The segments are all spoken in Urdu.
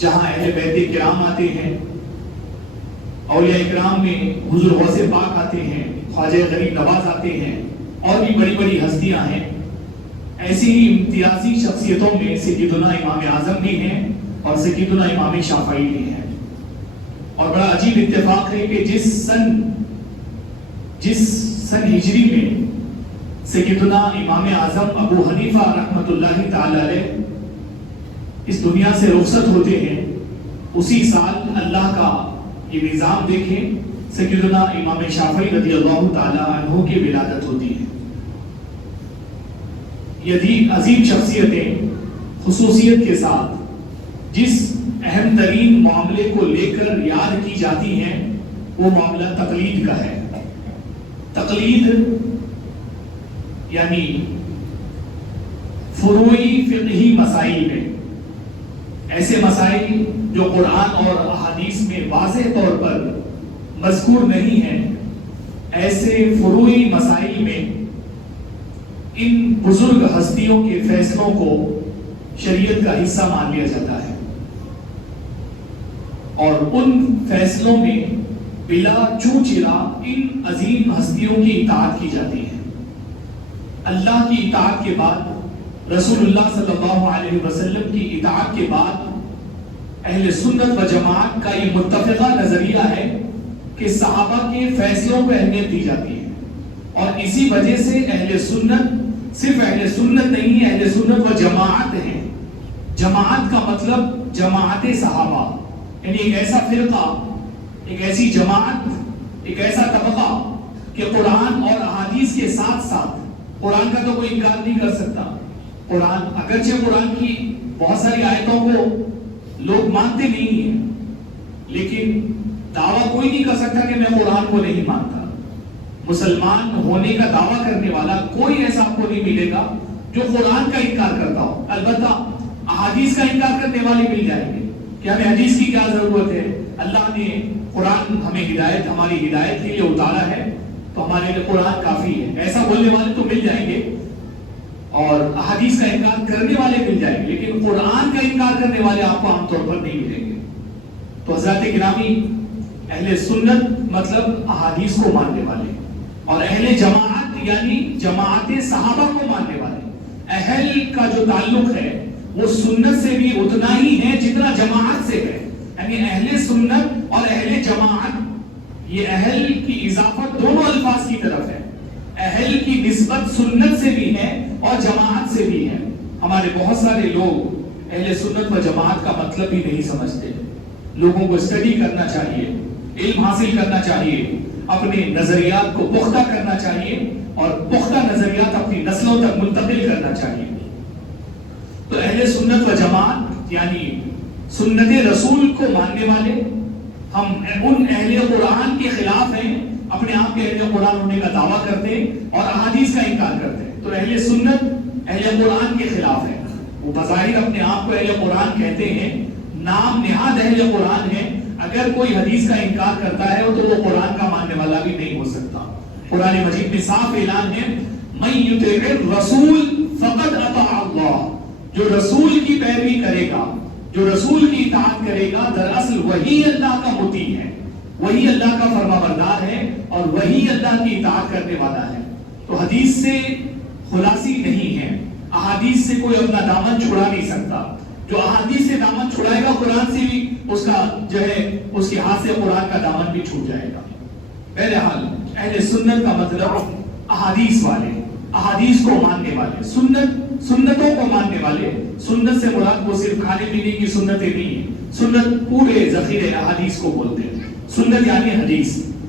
جہاں اہل بیت کرام آتے ہیں، اولیاء کرام میں حضور غوث پاک آتے ہیں، خواجہ غریب نواز آتے ہیں، اور بھی بڑی بڑی ہستیاں ہیں۔ ایسی ہی امتیازی شخصیتوں میں سیدنا امام اعظم بھی ہیں اور سیدنا امام شافعی بھی ہیں۔ اور بڑا عجیب اتفاق ہے کہ جس سن ہجری میں سیدنا امام اعظم ابو حنیفہ رحمۃ اللہ تعالی علیہ اس دنیا سے رخصت ہوتے ہیں، اسی سال اللہ کا یہ نظام دیکھیں، سیدنا امام شافعی رضی اللہ تعالی عنہ کی ولادت ہوتی ہے۔ یہ عظیم شخصیتیں خصوصیت کے ساتھ جس اہم ترین معاملے کو لے کر یاد کی جاتی ہیں وہ معاملہ تقلید کا ہے۔ تقلید یعنی فروعی فقہی مسائل میں ایسے مسائل جو قرآن اور احادیث میں واضح طور پر مذکور نہیں ہیں، ایسے فروعی مسائل میں ان بزرگ ہستیوں کے فیصلوں کو شریعت کا حصہ مان لیا جاتا ہے، اور ان فیصلوں میں بلا چوچلا ان عظیم ہستیوں کی اطاعت کی جاتی ہے۔ اللہ کی اطاعت کے بعد، رسول اللہ صلی اللہ علیہ وسلم کی اطاعت کے بعد، اہل سنت و جماعت کا یہ متفقہ نظریہ ہے کہ صحابہ کے فیصلوں کو اہمیت دی جاتی ہے، اور اسی وجہ سے اہل سنت صرف اہل سنت نہیں، اہل سنت و جماعت ہے۔ جماعت کا مطلب جماعت صحابہ، یعنی ایک ایسا فرقہ، ایک ایسی جماعت، ایک ایسا طبقہ کہ قرآن اور احادیث کے ساتھ ساتھ، قرآن کا تو کوئی انکار نہیں کر سکتا، قرآن اگرچہ قرآن کی بہت ساری آیتوں کو لوگ مانتے نہیں ہیں، لیکن دعویٰ کوئی نہیں کر سکتا کہ میں قرآن کو نہیں مانتا۔ مسلمان ہونے کا دعویٰ کرنے والا کوئی ایسا آپ کو نہیں ملے گا جو قرآن کا انکار کرتا ہو۔ البتہ احادیث کا انکار کرنے والے مل جائیں گے کہ ہمیں حدیث کی کیا ضرورت ہے، اللہ نے قرآن ہمیں ہدایت، ہماری ہدایت کے لیے اتارا ہے تو ہمارے لیے قرآن کافی ہے، ایسا بولنے والے تو مل جائیں گے، اور احادیث کا انکار کرنے والے مل جائیں گے، لیکن قرآن کا انکار کرنے والے آپ کو عام طور پر نہیں ملیں گے۔ تو حضرات گرامی، اہل سنت مطلب احادیث کو ماننے والے، اور اہل جماعت یعنی جماعت صحابہ کو ماننے والے۔ اہل کا جو تعلق ہے وہ سنت سے بھی اتنا ہی ہے جتنا جماعت سے ہے، یعنی اہل سنت اور اہل جماعت، یہ اہل کی اضافت دونوں الفاظ کی طرف ہے۔ اہل کی نسبت سنت سے بھی ہے اور جماعت سے بھی ہے۔ ہمارے بہت سارے لوگ اہل سنت و جماعت کا مطلب بھی نہیں سمجھتے۔ لوگوں کو اسٹڈی کرنا چاہیے، علم حاصل کرنا چاہیے، اپنے نظریات کو پختہ کرنا چاہیے، اور پختہ نظریات اپنی نسلوں تک منتقل کرنا چاہیے۔ تو اہل سنت و جماعت یعنی سنت رسول کو ماننے والے، ہم ان اہل قرآن کے خلاف ہیں، اپنے آپ کے اہل قرآن ہونے کا دعویٰ کرتے ہیں اور احادیث کا انکار کرتے ہیں۔ تو اہل سنت اہل قرآن کے خلاف ہے، وہ بظاہر اپنے آپ کو اہل قرآن کہتے ہیں، نام نہاد اہل قرآن ہے۔ اگر کوئی حدیث کا انکار کرتا ہے تو وہ قرآن کا ماننے والا بھی نہیں ہو سکتا۔ قرآن مجید میں صاف اعلان ہے، من یطع الرسول فقد اطاع اللہ، جو رسول کی پیروی کرے گا، جو رسول کی اطاعت کرے گا، دراصل وہی اللہ کا مطیع ہے، وہی اللہ کا فرما بردار ہے، اور وہی اللہ کی اطاعت کرنے والا ہے۔ تو حدیث سے خلاصی نہیں ہے، احادیث سے کوئی اپنا دامن چھڑا نہیں سکتا۔ جو احادیث سے دامن چھڑائے گا، قرآن سے بھی اس کا جو ہے اس کے ہاتھ سے قرآن کا دامن بھی چھوٹ جائے گا۔ بہرحال اہل سنت کا مطلب احادیث والے، احادیث کو ماننے والے، سنتوں کو ماننے والے۔ سنت سے مراد وہ صرف کھانے پینے کی سنتیں نہیں ہیں، سنت پورے ذخیرے احادیث کو بولتے ہیں۔ سنت یعنی حدیث،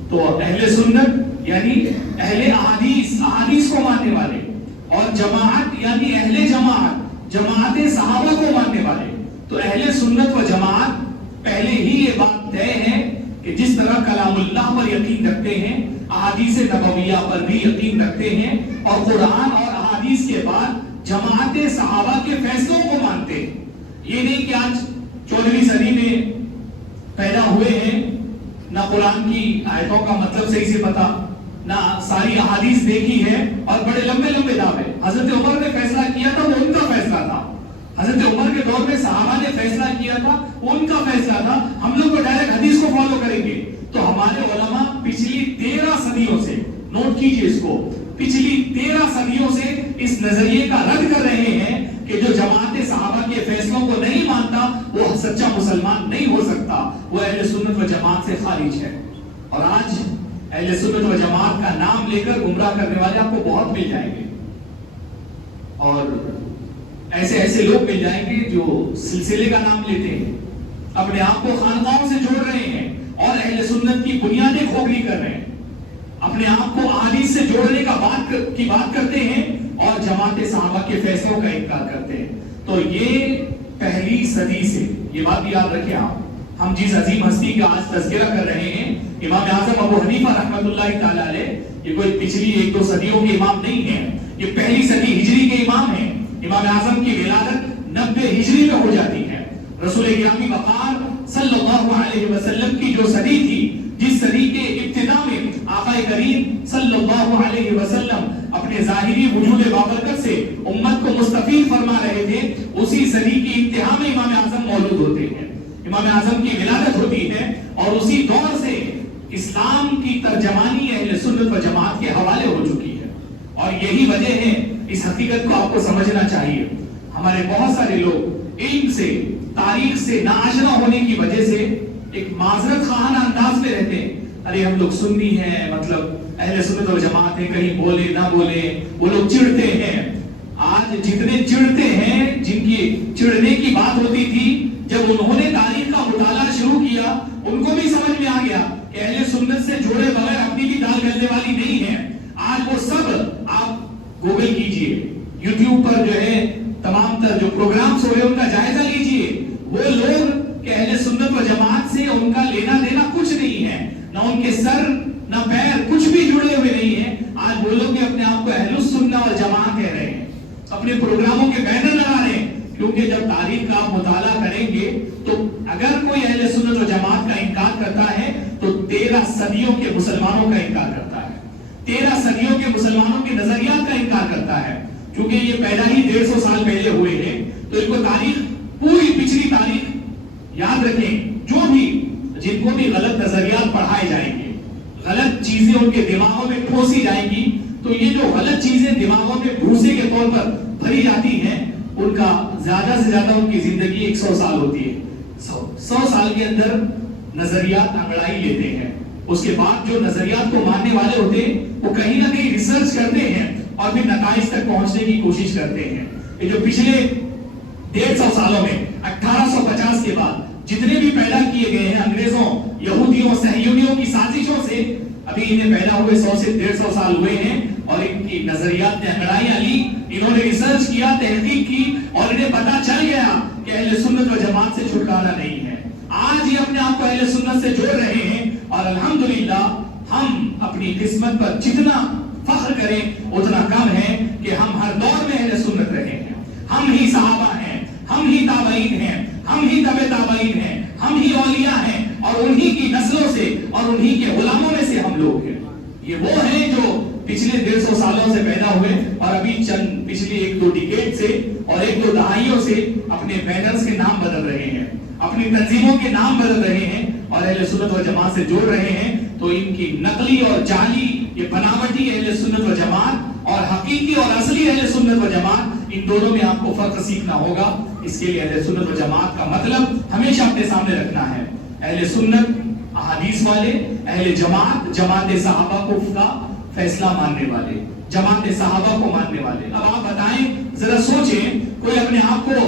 تو اہل سنت یعنی اہل احادیث، احادیث کو ماننے والے، اور جماعت یعنی اہل جماعت، جماعت صحابہ کو ماننے والے۔ تو اہل سنت و جماعت پہلے ہی یہ بات طے ہے کہ جس طرح کلام اللہ پر یقین رکھتے ہیں، احادیث نبویہ پر بھی یقین رکھتے ہیں، اور قرآن اور احادیث کے بعد جماعت صحابہ کے فیصلوں کو مانتے ہیں۔ یہ نہیں کہ آج 14ویں صدی میں پیدا ہوئے ہیں، نہ قرآن کی آیتوں کا مطلب صحیح سے پتا، نہ ساری احادیث دیکھی ہے، اور بڑے لمبے لمبے دعوے۔ حضرت عمر نے فیصلہ کیا تھا، وہ ان کا فیصلہ تھا۔ حضرت عمر کے دور میں صحابہ نے فیصلہ کیا کیا تھا وہ ان کا فیصلہ تھا، ہم لوگ تو ڈائریکٹ حدیث کو فالو کریں گے. تو ہمارے علماء پچھلی 13 صدیوں سے، نوٹ کیجئے اس کو، پچھلی 13 صدیوں سے اس نظریے کا رد کر رہے ہیں کہ جو جماعت صحابہ کے فیصلوں کو نہیں مانتا وہ سچا مسلمان نہیں ہو سکتا، وہ اہل سنت و جماعت سے خارج ہے. اور آج اہل سنت و جماعت کا نام لے کر گمراہ کرنے والے آپ کو بہت مل جائیں گے، اور ایسے لوگ مل جائیں گے جو سلسلے کا نام لیتے ہیں، اپنے آپ کو خانقاہوں سے جوڑ رہے ہیں اور اہل سنت کی بنیادیں کھوکھلی کر رہے ہیں، اپنے آپ کو احادیث سے جوڑنے کی بات کرتے ہیں اور جماعت صحابہ کے فیصلوں کا انکار کرتے ہیں. تو یہ پہلی صدی سے، یہ بات یاد رکھیں آپ، ہم جس عظیم ہستی کا آج تذکرہ کر رہے ہیں، امام اعظم ابو حنیفہ رحمۃ اللہ تعالی علیہ، یہ کوئی پچھلی 1-2 صدیوں کے امام نہیں ہیں، یہ پہلی صدی ہجری کے امام ہیں. امام اعظم کی ولادت 90 ہجری میں ہو جاتی ہے. رسول گرامی وقار صلی اللہ علیہ وسلم کی جو صدی تھی، جس صدی کے ابتدا میں آقا کریم صلی اللہ علیہ وسلم اپنے ظاہری وجود بابرکت سے امت کو مستفید فرما رہے تھے، اسی صدی کی انتہا میں امام اعظم مولود ہوتے ہیں، امام اعظم کی ولادت ہوتی ہے، اور اسی دور سے اسلام کی ترجمانی اہل سنت و جماعت کے حوالے ہو چکی ہے. اور یہی وجہ ہے، اس حقیقت کو آپ کو سمجھنا چاہیے، ہمارے بہت سارے لوگ علم سے، تاریخ سے ناآشنا ہونے کی وجہ سے ایک معذرت خواہانہ انداز میں رہتے ہیں. ارے ہم لوگ سنی ہیں، مطلب اہل سنت و جماعت ہیں، کہیں بولے نہ بولے وہ لوگ چڑھتے ہیں. آج جتنے چڑھتے ہیں، جن کی چڑھنے کی بات ہوتی تھی، جب انہوں نے تاریخ کا مطالعہ شروع کیا، ان کو بھی سمجھ میں آ گیا کہ اہل سنت سے جوڑے بغیر اپنی بھی دال گلنے والی نہیں ہے. آج وہ سب، آپ گوگل کیجئے، یوٹیوب پر جو ہے تمام تر جو پروگرامز ہوئے ان کا جائزہ لیجئے، وہ لوگ کہ اہل سنت و جماعت سے ان کا لینا دینا کچھ نہیں ہے، نہ ان کے سر نہ پیر کچھ بھی جڑے ہوئے نہیں ہیں. آج وہ لوگ اپنے آپ کو اہل السنہ والجماعت کہہ رہے ہیں، اپنے پروگراموں کے بینر لگا رہے ہیں. کیونکہ جب تاریخ کا آپ مطالعہ کریں گے تو اگر کوئی اہل سنت و جماعت کا انکار کرتا ہے تو 13 صدیوں کے مسلمانوں کا انکار کرتا ہے، 13 صدیوں کے مسلمانوں کے نظریات کا انکار کرتا ہے. کیونکہ یہ پیدا ہی 150 سال پہلے ہوئے ہیں، تو ان کو تاریخ، پوری پچھلی تاریخ یاد رکھیں. جو بھی جن کو بھی غلط نظریات پڑھائے جائیں گے، غلط چیزیں ان کے دماغوں میں ٹھوسی جائیں گی، تو یہ جو غلط چیزیں دماغوں میں بھوسے کے طور پر بھری جاتی ہیں، ان کا زیادہ سے زیادہ ان کی زندگی 100 سال ہوتی ہے. 100 سال کے اندر نظریات انگڑائی لیتے ہیں. اس کے بعد جو نظریات کو ماننے والے ہوتے ہیں وہ کہیں نہ کہیں ریسرچ کرتے ہیں اور پھر نتائج تک پہنچنے کی کوشش کرتے ہیں. یہ جو پچھلے 150 سالوں میں 1850 کے بعد جتنے بھی پیدا کیے گئے ہیں انگریزوں، یہودیوں، صہیونیوں کی سازشوں سے، ابھی انہیں پیدا ہوئے 100 سے 150 سال ہوئے ہیں، اور ان کی نظریات نے انگڑائیاں لی. انہوں نے ریسرچ کیا، تحقیق کی، اور انہیں پتا چل گیا کہ اہل سنت و جماعت سے چھٹکارا نہیں ہے. آج یہ اپنے آپ کو اہل سنت سے جوڑ رہے ہیں، اور الحمدللہ ہم اپنی قسمت پر جتنا فخر کریں اتنا کم ہے کہ ہم ہر دور میں اہل سنت رہے ہیں. ہم ہی صحابہ ہیں، ہم ہی تابعین ہیں، ہم ہی تبع تابعین ہیں، ہم ہی اولیاء ہیں، اور انہی کی نسلوں سے اور انہی کے غلاموں میں سے ہم لوگ ہیں. یہ وہ ہیں جو پچھلے 150 سالوں سے پیدا ہوئے اور ابھی چند پچھلی 1-2 ڈیکیڈ سے اور 1-2 دہائیوں سے اپنے بینرز کے نام بدل رہے ہیں، اپنی تنظیموں کے نام بدل رہے ہیں اور اہل سنت و جماعت سے جوڑ رہے ہیں. تو ان کی نقلی اور جعلی، یہ بناوٹی اہل سنت و جماعت اور حقیقی اور اصلی اہل سنت و جماعت، ان دونوں میں آپ کو فرق سیکھنا ہوگا. اس کے لیے اہل سنت و جماعت کا مطلب ہمیشہ اپنے سامنے رکھنا ہے. اہل سنت احادیث والے، اہل جماعت جماعت صحابہ کو کا فیصلہ ماننے والے، جماعت صحابہ کو ماننے والے. اب آپ بتائیں، ذرا سوچیں، کوئی اپنے آپ کو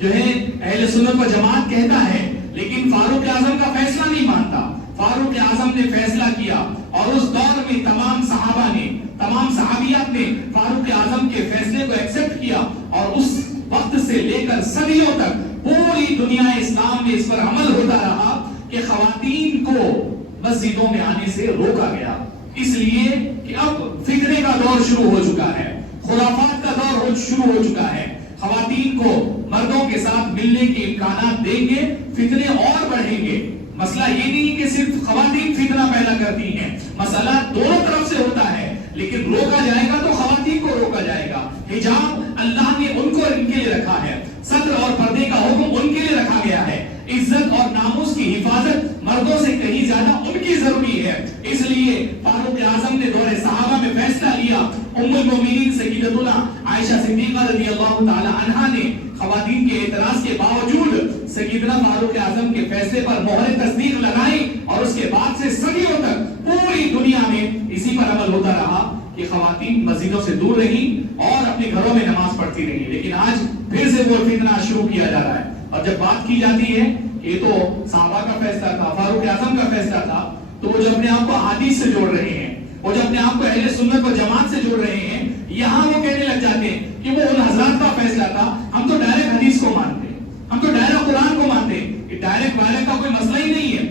جو ہے اہل سنت و جماعت کہتا ہے لیکن فاروق اعظم کا فیصلہ نہیں مانتا. فاروق اعظم نے فیصلہ کیا اور اس دور میں تمام صحابہ نے، تمام صحابیات نے فاروق اعظم کے فیصلے کو ایکسپٹ کیا، اور اس وقت سے لے کر صدیوں تک پوری دنیا اسلام میں اس پر عمل ہوتا رہا کہ خواتین کو مسجدوں میں آنے سے روکا گیا. اس لیے کہ اب فتنے کا دور شروع ہو چکا ہے، خرافات کا دور شروع ہو چکا ہے. خواتین کو مردوں کے ساتھ ملنے کے امکانات دیں گے، فتنے اور بڑھیں گے. مسئلہ یہ نہیں کہ صرف خواتین فتنہ پیدا کرتی ہیں، مسئلہ دونوں طرف سے ہوتا ہے، لیکن روکا جائے گا تو خواتین کو روکا جائے گا. حجاب اللہ نے ان کو ان کے لیے رکھا ہے، ستر اور پردے کا حکم ان کے لیے رکھا گیا ہے، مردوں سے کہیں زیادہ ان کی ضروری ہے. اس لیے فاروق اعظم نے دور صحابہ میں فیصلہ لیا. ام المومنین سیدتنا عائشہ صدیقہ رضی اللہ تعالی عنہا نے خواتین کے اعتراض کے باوجود سیدنا فاروق اعظم کے فیصلے پر مہر تصدیق لگائی اور اس کے بعد سے صدیوں تک پوری دنیا میں اسی پر عمل ہوتا رہا کہ خواتین مسجدوں سے دور رہی اور اپنے گھروں میں نماز پڑھتی رہی. لیکن آج پھر سے وہ فتنہ شروع کیا جا رہا ہے اور جب بات کی جاتی ہے یہ تو صحابہ کا فیصلہ تھا, فاروق اعظم کا فیصلہ تھا, تو وہ جو اپنے آپ کو حدیث سے جوڑ رہے ہیں, وہ جو اپنے آپ کو اہل سنت و جماعت سے جوڑ رہے ہیں, یہاں وہ کہنے لگ جاتے ہیں کہ وہ ان حضرات کا فیصلہ تھا. ہم تو ڈائریکٹ حدیث کو مانتے ہیں, ہم تو ڈائریکٹ قرآن کو مانتے ہیں. یہ ڈائریکٹ وائریکٹ کا کوئی مسئلہ ہی نہیں ہے.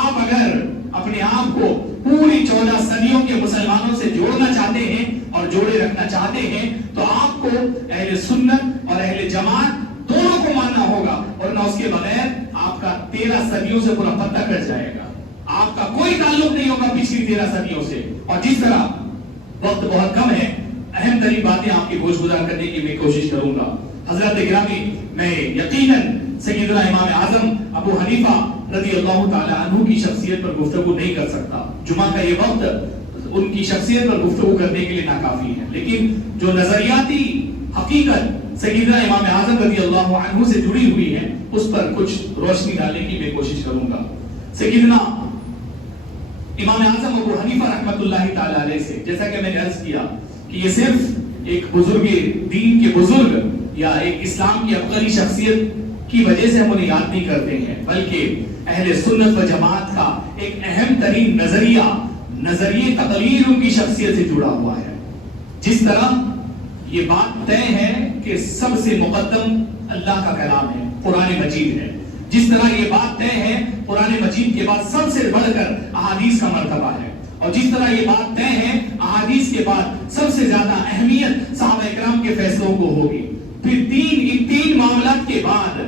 آپ اگر اپنے آپ کو پوری 14 صدیوں کے مسلمانوں سے جوڑنا چاہتے ہیں اور جوڑے رکھنا چاہتے ہیں تو آپ کو اہل سنت اور اہل جماعت دونوں کو ماننا ہوگا, اور نہ اس کے بغیر آپ کا 13 صدیوں سے پورا پتہ کٹ جائے گا. آپ کا کوئی تعلق نہیں ہوگا پچھلی 13 صدیوں سے. اور جس طرح وقت بہت کم ہے, اہم ترین باتیں آپ کی گوش گزار کرنے کی میں کوشش کروں گا. حضرت گرامی, میں یقیناً سیدنا امام اعظم ابو حنیفہ رضی اللہ تعالی عنہ کی شخصیت پر گفتگو نہیں کر سکتا. جمعہ کا یہ وقت ان کی شخصیت پر گفتگو کرنے کے لیے ناکافی ہے, لیکن جو نظریاتی حقیقت سیدنا امام اعظم رضی اللہ عنہ سے جڑی ہوئی ہے اس پر کچھ روشنی ڈالنے کی میں کوشش کروں گا. سیدنا امام اعظم ابو حنیفہ رحمۃ اللہ تعالی علیہ سے, جیسا کہ میں نے عرض کیا کہ یہ صرف ایک بزرگ دین کے بزرگ یا ایک اسلام کی عبقری شخصیت کی وجہ سے ہم انہیں یاد نہیں کرتے ہیں, بلکہ اہل سنت و جماعت کا ایک اہم ترین نظریے تقریر ان کی شخصیت سے جڑا ہوا ہے. جس طرح یہ بات طے ہے کہ سب سے مقدم اللہ کا کلام ہے, قرآن مجید ہے, جس طرح یہ بات طے ہے قرآن مجید کے بعد سب سے بڑھ کر احادیث کا مرتبہ ہے, اور جس طرح یہ بات طے ہے احادیث کے بعد سب سے زیادہ اہمیت صحابہ کرام کے فیصلوں کو ہوگی. پھر ان تین معاملات کے بعد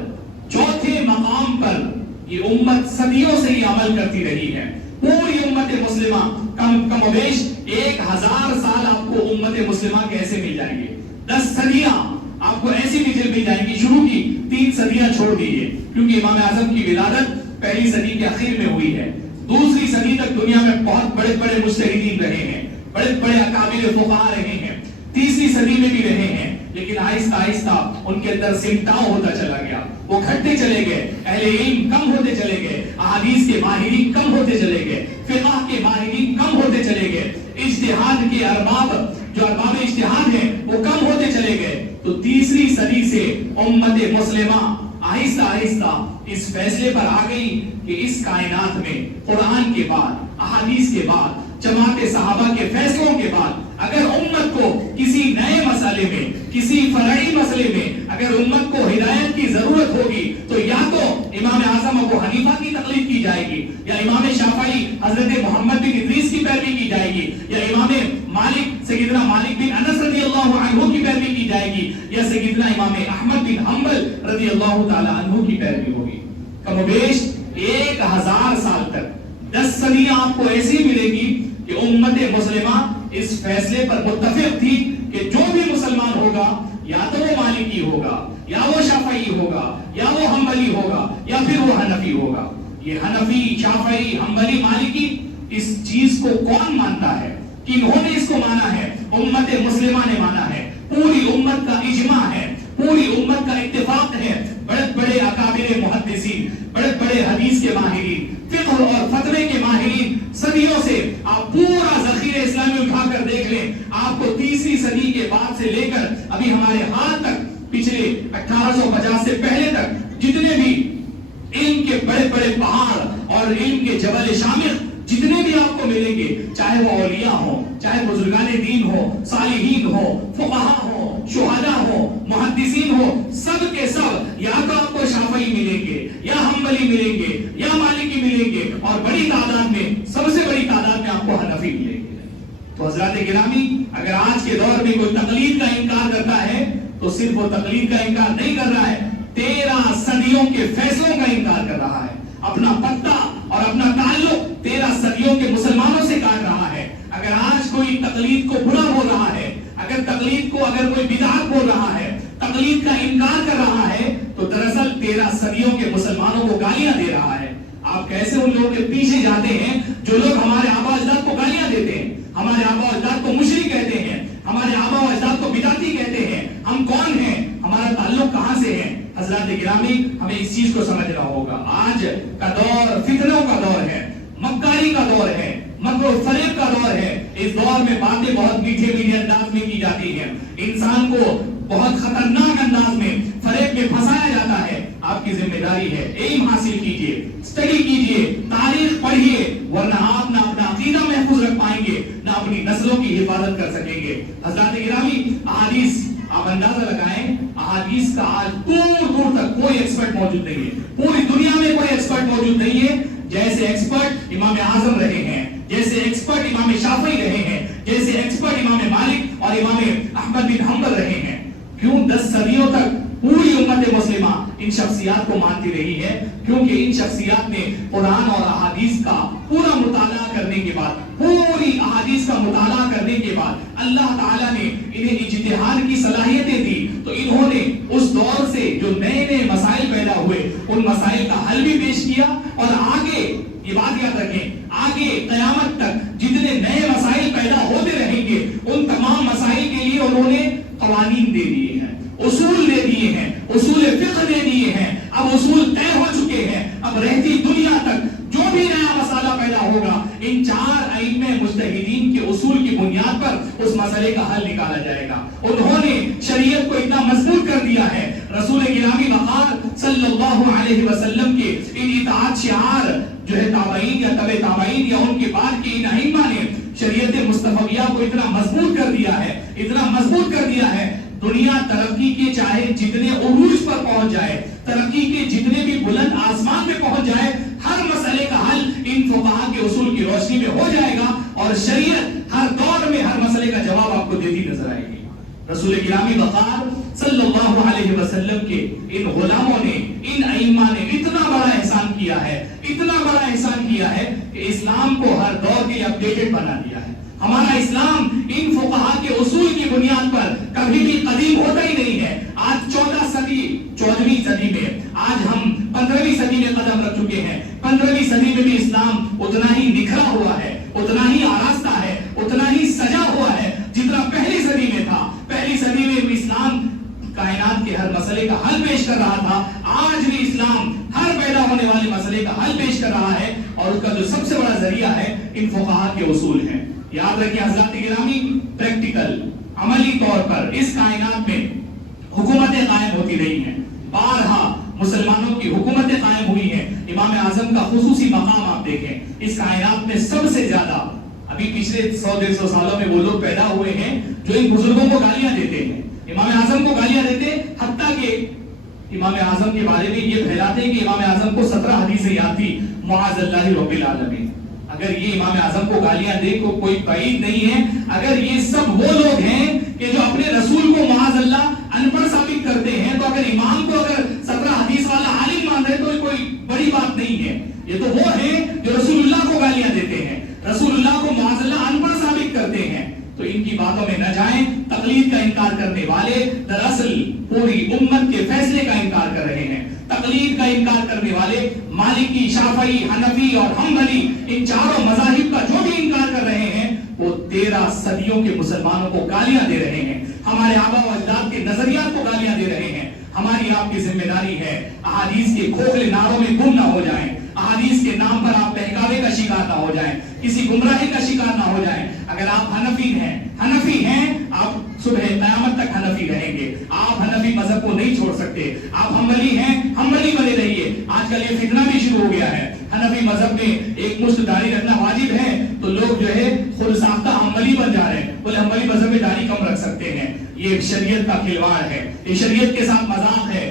چوتھے مقام پر یہ امت صدیوں سے یہ عمل کرتی رہی ہے. پوری امت مسلمہ کم و بیش 1000 سال آپ کو امت مسلمہ کیسے مل جائیں گے, 10 صدیاں آپ کو ایسی مل جائیں گی. شروع کی 3 صدیاں چھوڑ دیجیے, کیونکہ امام اعظم کی ولادت پہلی صدی کے آخر میں ہوئی ہے. دوسری صدی تک دنیا میں بہت بڑے بڑے مجتہدین رہے ہیں, بڑے بڑے اکابر فقہا رہے ہیں. تیسری صدی میں بھی رہے ہیں, لیکن آہستہ آہستہ ان کے اندر سمٹاؤ ہوتا چلا گیا, وہ گھٹتے چلے گئے, اہل علم کم ہوتے چلے گئے, احادیث کے ماہرین کم ہوتے چلے گئے, فقہ کے ماہرین کم ہوتے چلے گئے, اجتہاد کے ارباب جو ارباب اجتہاد ہیں وہ کم ہوتے چلے گئے. تو تیسری صدی سے امت مسلمہ آہستہ آہستہ اس فیصلے پر آ گئی کہ اس کائنات میں قرآن کے بعد, احادیث کے بعد, جماعت صحابہ کے فیصلوں کے بعد اگر امت کو کسی نئے مسئلے میں, کسی فرعی مسئلے میں اگر امت کو ہدایت کی ضرورت ہوگی تو یا تو امام اعظم ابو حنیفہ کی تقلید کی جائے گی, یا امام شافعی حضرت محمد بن ادریس کی پیروی کی جائے گی, یا امام مالک سیدنا مالک بن انس رضی اللہ عنہ کی پیروی کی جائے گی, یا سیدنا امام احمد بن حنبل رضی اللہ تعالی عنہ کی پیروی ہوگی. کم و بیش 1000 سال تک 10 صدیاں آپ کو ایسی ملے گی کہ امت مسلمہ اس فیصلے پر متفق تھی کہ جو بھی مسلمان ہوگا یا تو وہ مالکی ہوگا, یا وہ شافعی ہوگا, یا وہ حنبلی ہوگا, یا پھر وہ حنفی ہوگا. یہ حنفی, شافعی, حنبلی, مالکی, اس چیز کو کون مانتا ہے, کنہوں نے اس کو مانا ہے؟ امت مسلمہ نے مانا ہے. پوری امت کا اجماع ہے, پوری امت کا اتفاق ہے. بڑے بڑے اکابر محدثین, بڑے بڑے حدیث کے ماہرین, فقہ اور فتوے کے ماہرین, صدیوں سے آپ پورا ذخیرہ اسلامی اٹھا کر دیکھ لیں, آپ کو تیسری صدی کے بعد سے لے کر ابھی ہمارے حال تک, پچھلے 1850 سے پہلے تک جتنے بھی علم کے بڑے بڑے پہاڑ اور علم کے جبل شامخ جتنے بھی آپ کو ملیں گے, چاہے وہ اولیاء ہوں, چاہے بزرگان دین ہوں, صالحین ہوں, فقہا ہوں, شہداء ہوں, محدثین ہوں, سب کے سب یا تو آپ کو شافعی ملیں گے, یا حنبلی ملیں گے, یا مالکی ملیں گے, اور بڑی تعداد میں, سب سے بڑی تعداد میں آپ کو حنفی ملیں گے. تو حضرات گرامی, اگر آج کے دور میں کوئی تقلید کا انکار کرتا ہے تو صرف وہ تقلید کا انکار نہیں کر رہا ہے, 13 صدیوں کے فیصلوں کا انکار کر رہا ہے. اپنا پتہ اور اپنا تعلق 13 صدیوں کے مسلمانوں سے کاٹ رہا ہے. اگر آج کوئی تقلید کو برا بول رہا ہے, اگر تقلید کو اگر کوئی بدعت بول رہا ہے, تقلید کا انکار کر رہا ہے, تو دراصل 13 صدیوں کے مسلمانوں کو گالیاں دے رہا ہے. آپ کیسے ان لوگوں کے پیچھے جاتے ہیں جو لوگ ہمارے آبا اجداد کو گالیاں دیتے ہیں، ہمارے آبا اجداد کو مشرک کہتے ہیں، ہمارے آبا و اجداد کو بدعتی کہتے ہیں؟ ہم کون ہیں؟ ہمارا تعلق کہاں سے ہے؟ حضرات گرامی، ہمیں اس چیز کو سمجھنا ہوگا۔ آج کا دور فتنوں کا دور ہے، مکاری کا دور ہے، مکر و فریب کا دور ہے۔ اس دور میں باتیں بہت میٹھے میٹھے انداز میں کی جاتی ہیں، انسان کو بہت خطرناک انداز میں فریب میں پھنسایا جاتا ہے۔ آپ کی ذمہ داری ہے، علم حاصل کیجئے، اسٹڈی کیجئے، تاریخ پڑھیے، ورنہ آپ نہ اپنا عقیدہ محفوظ رکھ پائیں گے، نہ اپنی نسلوں کی حفاظت کر سکیں گے۔ حضرات گرامی، احادیث آپ اندازہ لگائیں، احادیث کا آج دور دور تک کوئی ایکسپرٹ موجود نہیں ہے، پوری دنیا میں کوئی ایکسپرٹ موجود نہیں ہے جیسے ایکسپرٹ امام اعظم رہے ہیں، جیسے ایکسپرٹ امام شافعی رہے ہیں، جیسے ایکسپرٹ امام مالک اور امام احمد بن حنبل رہے ہیں۔ کیوں 10 صدیوں تک پوری امت مسلمہ ان شخصیات کو مانتی رہی ہے؟ کیونکہ ان شخصیات نے قرآن اور احادیث کا پورا مطالعہ کرنے کے بعد، پوری احادیث کا مطالعہ کرنے کے بعد اللہ تعالیٰ نے انہیں اجتہاد کی صلاحیتیں دی، تو انہوں نے اس دور سے جو نئے نئے مسائل پیدا ہوئے ان مسائل کا حل بھی پیش کیا، اور آگے یہ بات یاد رکھیں، آگے قیامت تک جتنے نئے مسائل پیدا ہوتے رہیں گے ان تمام مسائل کے لیے انہوں نے قوانین دے دیے ہیں، اصول دے دیے ہیں، اصول فقہ دے دیے ہیں۔ اب اصول طے ہو چکے ہیں، اب رہتی دنیا تک جو بھی نیا مسئلہ پیدا ہوگا ان 4 ائمہ مجتہدین کے اصول کی بنیاد پر اس مسئلے کا حل نکالا جائے گا۔ انہوں نے شریعت کو اتنا مضبوط کر دیا ہے، رسول گرامی وقار صلی اللہ علیہ وسلم کے ان اطاعت شعار جو ہے تابعین یا تبع تابعین یا ان کے بعد کے ان ائمہ نے شریعت مصطفیہ کو اتنا مضبوط کر دیا ہے، اتنا مضبوط کر دیا ہے، دنیا ترقی کے چاہے جتنے عروج پر پہنچ جائے، ترقی کے جتنے بھی بلند آسمان پہ پہنچ جائے، ہر مسئلے کا حل ان فقہا کے اصول کی روشنی میں ہو جائے گا، اور شریعت ہر دور میں ہر مسئلے کا جواب آپ کو دیتی نظر آئے گی۔ رسول گرامی وقار صلی اللہ علیہ وسلم کے ان غلاموں نے، ان ائمہ نے اتنا بڑا احسان کیا ہے، اتنا بڑا احسان کیا ہے کہ اسلام کو ہر دور کے لیے اپڈیٹڈ بنا دیا ہے۔ ہمارا اسلام ان فقہا کے اصول کی بنیاد پر کبھی بھی قدیم ہوتا ہی نہیں ہے۔ آج 14ویں صدی میں، آج ہم 15ویں صدی میں قدم رکھ چکے ہیں۔ 15ویں صدی میں بھی اسلام اتنا ہی نکھرا ہوا ہے، اتنا ہی آراستہ ہے، اتنا ہی سجا ہوا ہے جتنا پہلی صدی میں تھا۔ پہلی صدی میں اسلام کائنات کے ہر مسئلے کا حل پیش کر رہا تھا، آج بھی اسلام ہر پیدا ہونے والے مسئلے کا حل پیش کر رہا ہے، اور اس کا جو سب سے بڑا ذریعہ ہے ان فقہا کے اصول ہیں۔ یاد رکھیں حضرات گرامی، پریکٹیکل عملی طور پر اس کائنات میں حکومتیں قائم ہوتی رہی ہیں، بارہا مسلمانوں کی حکومتیں قائم ہوئی ہیں۔ امام اعظم کا خصوصی مقام آپ دیکھیں، اس کائنات میں سب سے زیادہ ابھی پچھلے 100-150 سالوں میں وہ لوگ پیدا ہوئے ہیں جو ان بزرگوں کو گالیاں دیتے ہیں، امام اعظم کو گالیاں دیتے، حتیٰ کہ امام اعظم کے بارے میں یہ پھیلاتے ہیں کہ امام اعظم کو 17 حدیثیں یاد تھی، معاذ اللہ رب العالمین۔ اگر یہ امام اعظم کو گالیاں دے کو کوئی بعید نہیں ہے، اگر یہ سب وہ لوگ ہیں کہ جو اپنے رسول کو معاذ اللہ ان پڑھ ثابت کرتے ہیں، تو اگر امام کو اگر 17 حدیث والا عالم مان رہے تو کوئی بڑی بات نہیں ہے۔ یہ تو وہ ہیں جو رسول اللہ کو گالیاں دیتے ہیں، رسول اللہ کو معاذ اللہ ان پڑھ ثابت کرتے ہیں، تو ان کی باتوں میں نہ جائیں۔ تقلید کا انکار کرنے والے دراصل پوری امت کے فیصلے کا انکار کر رہے ہیں۔ تقلید کا انکار کرنے والے مالکی، شافعی، حنفی اور حنبلی، ان چاروں مذاہب کا جو بھی انکار کر رہے ہیں وہ 13 صدیوں کے مسلمانوں کو گالیاں دے رہے ہیں، ہمارے آبا و اجداد کے نظریات کو گالیاں دے رہے ہیں۔ ہماری آپ کی ذمہ داری ہے احادیث کے کھوکھلے نعروں میں گم نہ ہو جائیں، احادیث کے نام پر آپ بہکاوے کا شکار نہ ہو جائیں، کسی گمراہی کا شکار نہ ہو جائیں۔ اگر آپ حنفی ہیں آپ صبح قیامت تک حنفی رہیں گے، آپ حنفی مذہب کو نہیں چھوڑ سکتے۔ آپ حنبلی ہیں، حنبلی بنے رہیے۔ آج کل یہ فتنہ بھی شروع ہو گیا ہے، حنفی مذہب میں ایک مشت داڑھی رکھنا واجب ہے، تو لوگ جو ہے خود ساختہ حنبلی بن جا رہے ہیں، بولے حنبلی مذہب میں داڑھی کم رکھ سکتے ہیں۔ یہ شریعت کا کھلواڑ ہے، یہ شریعت کے ساتھ مذاق ہے۔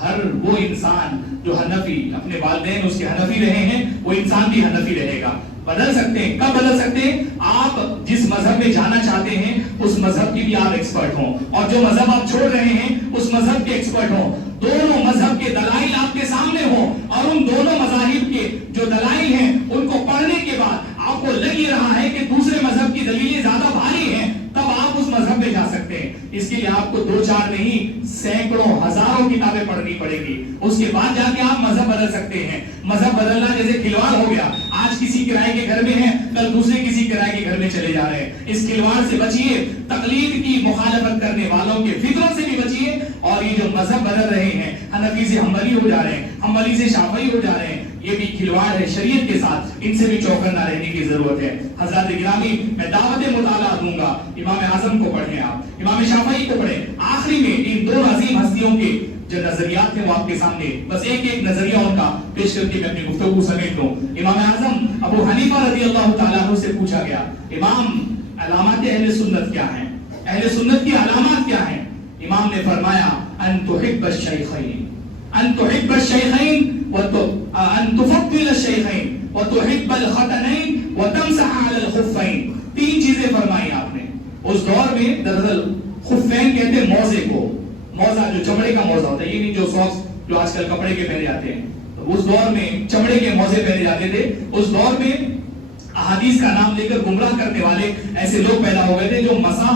ہر وہ انسان جو حنفی، اپنے والدین اس کے حنفی رہے ہیں، وہ انسان بھی حنفی رہے گا۔ بدل سکتے ہیں، کب بدل سکتے ہیں؟ آپ جس مذہب میں جانا چاہتے ہیں اس مذہب کی بھی آپ ایکسپرٹ ہوں، اور جو مذہب آپ چھوڑ رہے ہیں اس مذہب کے ایکسپرٹ ہوں، دونوں مذہب کے دلائل آپ کے سامنے ہوں، اور ان دونوں مذاہب کے جو دلائل ہیں ان کو پڑھنے کے بعد آپ کو لگ یہ رہا ہے کہ دوسرے مذہب کی دلیلیں زیادہ بھاری ہیں، تب آپ اس مذہب میں جا سکتے ہیں۔ اس کے لیے آپ کو 2-4 نہیں سینکڑوں ہزاروں کتابیں پڑھنی پڑے گی، اس کے بعد جا کے آپ مذہب بدل سکتے ہیں۔ مذہب بدلنا جیسے کھلواڑ ہو گیا، آج کسی کرائے کے گھر میں ہیں، کل دوسرے کسی کرائے کے گھر میں چلے جا رہے ہیں۔ اس کھلواڑ سے بچیے، تقلید کی مخالفت کرنے والوں کے فطروں سے بھی بچیے، اور یہ جو مذہب بدل رہے ہیں، حنفی سے حنبلی ہو جا رہے ہیں، حنبلی سے شافعی ہو جا رہے ہیں، یہ بھی کھلواڑ ہے شریعت کے ساتھ، ان سے بھی چوکنا رہنے کی ضرورت ہے۔ حضرات گرامی، میں دعوت مطالعہ دوں گا، امام اعظم کو پڑھیں، آپ امام شافعی کو پڑھیں۔ آخری میں ان دو عظیم ہستیوں کے جو نظریات ہیں وہ آپ کے سامنے بس ایک نظریہ ان کا پیش کر کے میں اپنی گفتگو سمیٹ لوں۔ امام اعظم ابو حنیفہ رضی اللہ تعالیٰ عنہ سے پوچھا گیا، امام علامات اہل سنت کیا ہیں؟ اہل سنت کی علامات کیا ہیں؟ امام نے فرمایا ان تحب الشیخین، ان تحب الشیخین ان تفضل الشیخین وتحب الختنین وتمسح علی الخفین۔ 3 چیزیں فرمائی آپ نے۔ اس دور میں دراصل خفین کہتے ہیں موزے کو، موزہ جو چمڑے کا موزہ ہوتا ہے، یہ نہیں جو ساکس جو آج کل کپڑے کے پہنے جاتے ہیں، اس دور میں چمڑے کے موزے پہنے جاتے تھے۔ اس دور میں احادیث کا نام لے کر گمراہ کرنے والے ایسے لوگ پیدا ہو گئے تھے جو مسح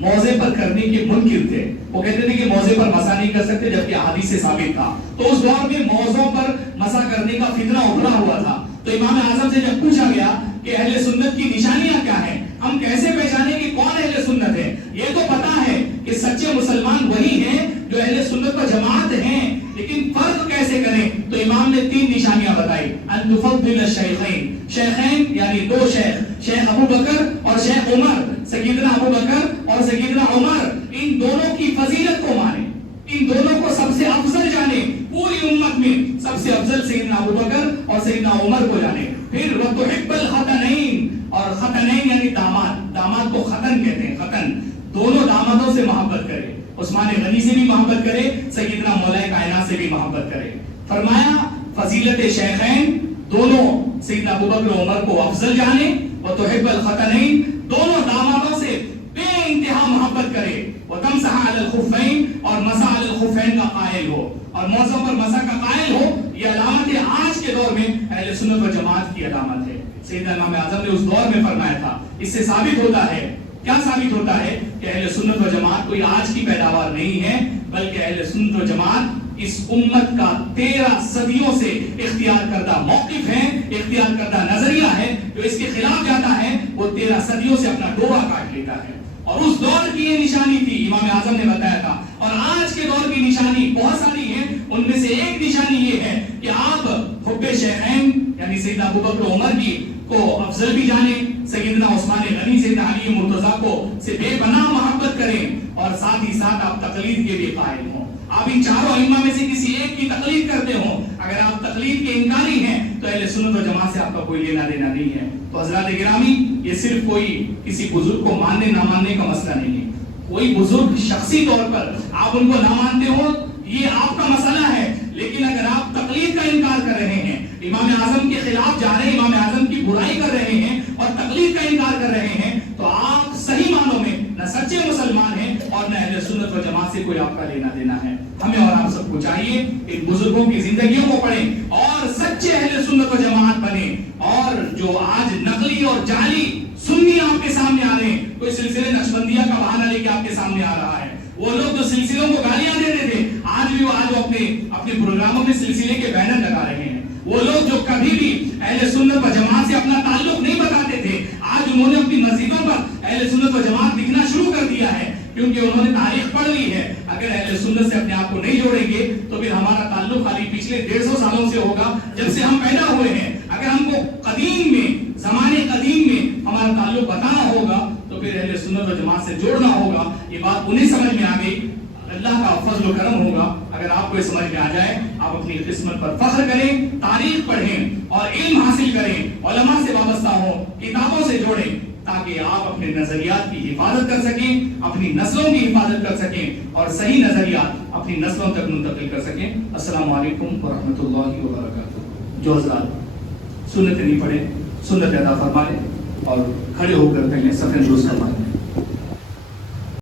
موزے پر کرنے کے منکر تھے۔ وہ کہتے تھے کہ موزے پر مسح نہیں کر سکتے، جبکہ احادیث سے ثابت تھا۔ تو اس دور میں موزوں پر مسح کرنے کا فتنہ ابھرا ہوا تھا۔ تو امام اعظم سے جب پوچھا گیا کہ اہل سنت کی نشانیاں کیا ہیں، ہم کیسے پہچانیں کہ کون اہل سنت ہے؟ یہ تو پتا ہے کہ سچے مسلمان وہی ہیں جو اہل سنت و جماعت ہیں، لیکن فرق کیسے کریں؟ تو امام نے 3 نشانیاں بتائی۔ ان تفضل الشیخین، شیخین یعنی 2 شیخ، شیخ ابو بکر اور شیخ عمر، سیدنا ابو بکر اور سیدنا عمر، ان دونوں کی فضیلت کو مانیں، ان دونوں کو سب سے افضل جانے، پوری امت میں سب سے افضل سیدنا ابو بکر اور سیدنا عمر کو جانے۔ پھر وتحب الختنین، اور ختنین یعنی داماد، داماد کو ختن کہتے ہیں، ختن، دونوں دامادوں سے محبت کرے، عثمان غنی سے بھی محبت کرے، سیدنا مولا کائنات سے بھی محبت کرے۔ فرمایا فضیلت شیخین، دونوں سیدنا ابو بکر و عمر کو افضل جانے، وتحب الختنین، دونوں دامادوں سے بے انتہا محبت کرے، وتمسح علی الخفین، اور مسح علی الخفین کا قائل ہو، اور موزوں پر مسح کا قائل ہو۔ یہ علامت آج کے دور میں اہل سنت و جماعت کی علامت ہے۔ سیدنا امام اعظم نے اس دور میں فرمایا تھا۔ اس سے ثابت ہوتا ہے، کیا ثابت ہوتا ہے؟ کہ اہل سنت و جماعت کوئی آج کی پیداوار نہیں ہے، بلکہ اہل سنت و جماعت اس امت کا 13 صدیوں سے اختیار کردہ موقف ہے، اختیار کردہ نظریہ ہے۔ جو اس کے خلاف جاتا ہے وہ 13 صدیوں سے اپنا ڈورا کاٹ لیتا ہے۔ اور اس دور کی یہ نشانی تھی، امام اعظم نے بتایا تھا۔ اور آج کے دور کی نشانی بہت ساری ہیں، ان میں سے ایک نشانی یہ ہے کہ آپ حب شیخین یعنی سیدنا ابو بکر و عمر کی کو افضل بھی جانیں، سیدنا عثمان غنی سے علی مرتضیٰ کو سے بے پناہ محبت کریں، اور ساتھ ہی ساتھ آپ تقلید کے بھی قائل ہوں۔ آپ ان چاروں ائمہ میں سے کسی ایک کی تقلید کرتے ہوں، اگر آپ تقلید کے انکاری ہیں تو اہل سنت و جماعت سے آپ کا کوئی لینا دینا نہیں ہے۔ تو حضرات گرامی، یہ صرف کوئی کسی بزرگ کو ماننے نہ ماننے کا مسئلہ نہیں ہے۔ کوئی بزرگ شخصی طور پر آپ ان کو نہ مانتے ہو، یہ آپ کا مسئلہ ہے، لیکن اگر آپ تقلید کا انکار کر رہے ہیں، امام اعظم کے خلاف جا رہے ہیں، امام اعظم کی برائی کر رہے ہیں اور تقلید کا انکار کر رہے ہیں، تو آپ صحیح معنوں میں نہ سچے مسلمان ہیں اور نہ اہل سنت و جماعت سے کوئی آپ کا لینا دینا ہے۔ ہمیں اور آپ سب کو چاہیے ان بزرگوں کی زندگیوں کو پڑھیں اور سچے اہل سنت و جماعت بنیں، اور جو آج نقلی اور جعلی سنی آپ کے سامنے آ رہے ہیں، کوئی سلسلے نقشبندیہ کا بہانہ لے کے آپ کے سامنے آ رہا ہے، وہ لوگ جو سلسلوں کو گالیاں دیتے تھے آج بھی وہ اپنے پروگراموں میں سلسلے کے بینر لگا رہے ہیں۔ وہ لوگ جو کبھی بھی اہل سنت و جماعت سے اپنا تعلق نہیں بتاتے تھے، آج انہوں نے اپنی مسجدوں پر اہل سنت و جماعت لکھنا شروع کر دیا ہے، کیونکہ انہوں نے تاریخ پڑھ لی ہے۔ اگر اہل سنت سے اپنے آپ کو نہیں جوڑیں گے تو پھر ہمارا تعلق خالی پچھلے 150 سالوں سے ہوگا جب سے ہم پیدا ہوئے ہیں۔ اگر ہم کو قدیم میں، زمانے قدیم میں ہمارا تعلق بتانا ہوگا تو پھر اہل سنت و جماعت سے جوڑنا ہوگا۔ یہ بات انہیں سمجھ میں آ گئی، اللہ کا فضل و کرم ہوگا اگر آپ کو یہ سمجھ میں آ جائے۔ آپ اپنی قسمت پر فخر کریں، تاریخ پڑھیں اور علم حاصل کریں، علماء سے وابستہ ہوں، کتابوں سے جوڑیں، تاکہ آپ اپنے نظریات کی حفاظت کر سکیں، اپنی نسلوں کی حفاظت کر سکیں اور صحیح نظریات اپنی نسلوں تک منتقل کر سکیں۔ السلام علیکم ورحمۃ اللہ وبرکاتہ۔ جو حضرات سنت نہیں پڑھے، سنت ادا فرما لیں اور کھڑے ہو کر پہلے صف درست فرما لیں۔